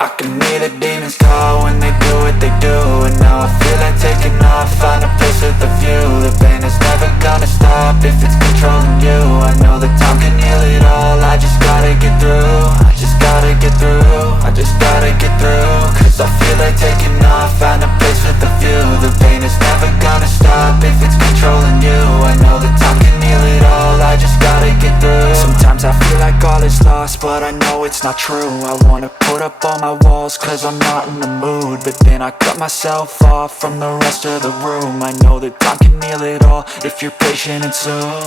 I can hear the demons call when they do what they do. And now I feel like taking off, find a place with a view. The pain is never gonna stop if it's controlling you. I know that time can heal it all, I just gotta get through. I just gotta get through, I just gotta get through. Cause I feel like taking off, find a place with a view. The pain is never gonna stop if it's controlling you. I know that time can heal it all, I just gotta get through. Sometimes I feel like all is lost, but I know it's not true. I wanna put up all my walls cause I'm not in the mood, but then I cut myself off from the rest of the room. I know that time can heal it all if you're patient and soon.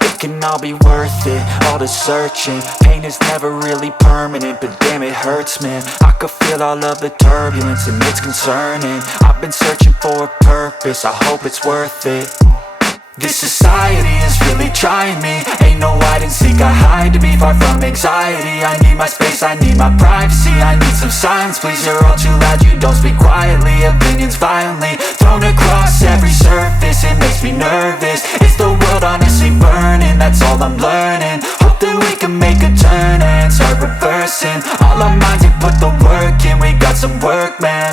It can all be worth it, all the searching. Pain is never really permanent, but damn it hurts, man. I could feel all of the turbulence and it's concerning. I've been searching for a purpose, I hope it's worth it. This society is really trying me. Ain't no hide and seek, I hide to be far from anxiety. I need my space, I need my privacy. I need some silence, please, you're all too loud. You don't speak quietly, opinions violently thrown across every surface. It makes me nervous, it's the world honestly burning. That's all I'm learning, hope that we can make a turn and start reversing. All our minds, we put the work in, we got some work, man.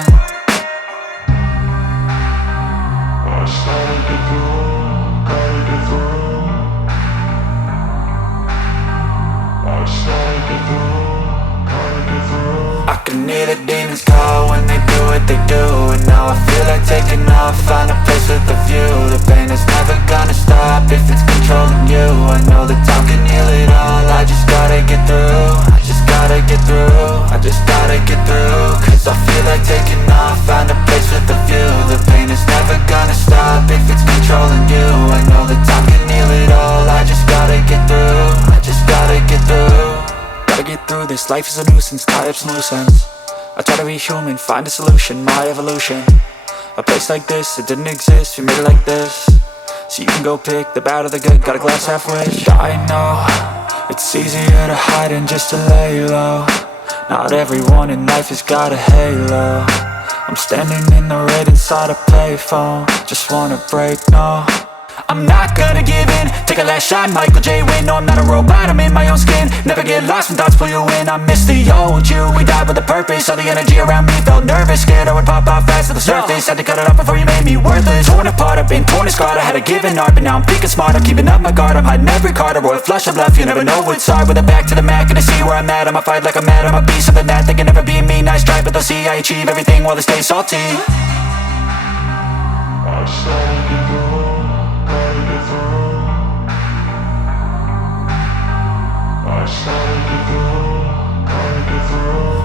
I can hear the demons call when they do what they do. And now I feel like taking off, find a place with a view. The pain is never gonna stop if it's controlling you. I know that time can heal it all, I just gotta get through. I just gotta get through, I just gotta get through. Cause I feel like taking off, find a place with a view. The pain is never gonna stop if it's controlling you. I know that time can heal it all, I just gotta get through. I just gotta get through. Gotta get through this, life is a nuisance, tie up some loose ends. I try to be human, find a solution, my evolution. A place like this, it didn't exist, we made it like this. So you can go pick the bad or the good, got a glass halfway. I know, it's easier to hide than just to lay low. Not everyone in life has got a halo. I'm standing in the red inside a payphone, just wanna break, no. I'm not gonna give in, take a last shot, 𝐿𝐵𝐾𝐬. No, I'm not a robot, I'm in my own skin. Never get lost when thoughts pull you in. I miss the old you, we died with a purpose. All the energy around me felt nervous, scared I would pop off fast to the surface. Had to cut it off before you made me worthless. Torn apart, I've been torn and scarred. I had a given art, but now I'm thinking smart. I'm keeping up my guard, I'm hiding every card. A royal flush of love, you never know what's hard. With a back to the mat, gonna see where I'm at. I'ma fight like I'm mad, I'ma be something that they can never be me. Nice try, but they'll see I achieve everything while they stay salty.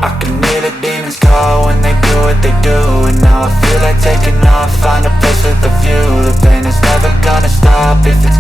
I can hear the demons call when they do what they do. And now I feel like taking off, find a place with a view. The pain is never gonna stop if it's